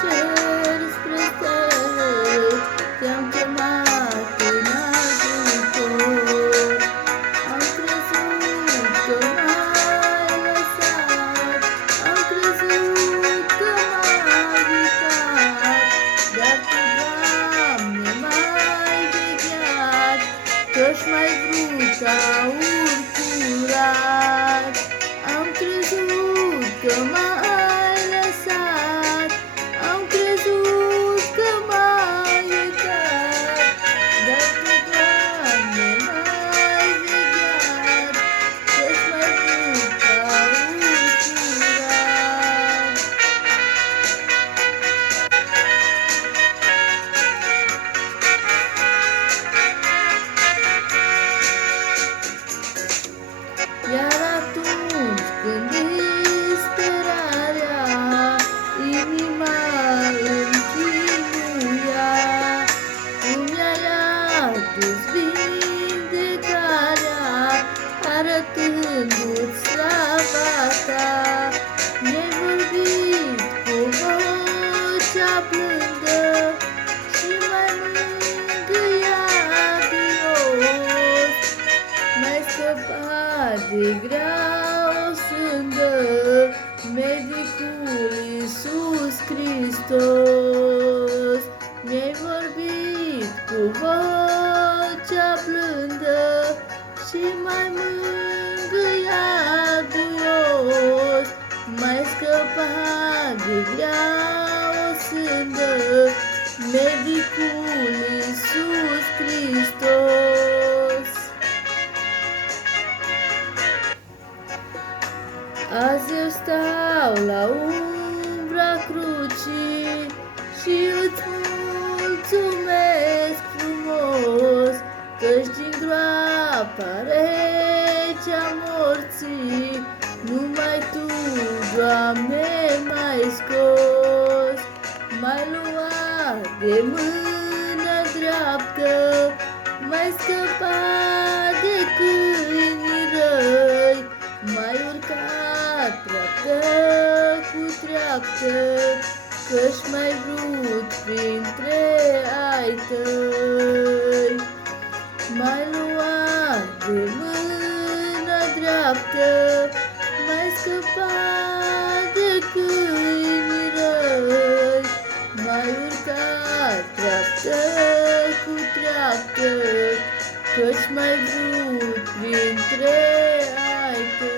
cer spre stele, te-am chemat în ajutor. Am crezut că m-ai lăsat, am crezut că m-ai uitat, dar Tu, Doamne, m-ai vegheat, că-și m-ai vrut aur curat. Am crezut că m-ai lăsat, am crezut că m-ai uitat, dar Tu, Doamne, m-ai vegheat, că-și m-ai vrut aur curat. Iar atunci când disperarea inima îmi chinuia, Tu mi-ai adus vindecarea, arătându-ți slava Ta. Mi-ai vorbit cu vocea blândă și m-ai mângâiat Dios. M-ai scăpat de grea o sândă, medicul Iisus Hristos. Mi-ai vorbit cu vocea blândă și m-ai mângâiat Dios. M-ai scăpat de grea o sândă, medicul Iisus Hristos. Azi eu stau la umbra crucii și îți mulțumesc frumos, căci din groapa rece a morții numai Tu, Doamne, m-ai scos. M-ai luat de mână dreaptă, m-ai scăpat de câinii răi, m-ai urcat treaptă cu treaptă, că-și m-ai vrut printre ai Tăi. M-ai luat de mână dreaptă, m-ai scăpat de câinii răi, m-ai urcat treaptă cu treaptă, că-și m-ai vrut printre ai Tăi.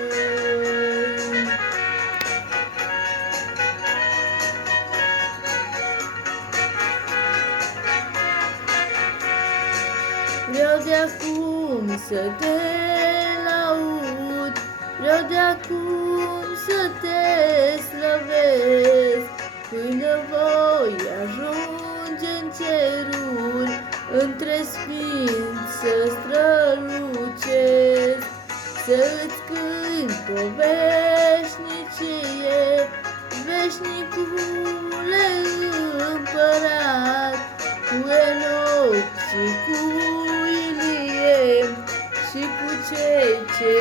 Vreau de-acum să Te laud, vreau de-acum să Te slăvesc, până voi ajunge în ceruri, între sfinți să strălucesc, să-ți cânt o veșnicie, veșnicule împărat, cu Enoch și cu Ilie și cu cei ce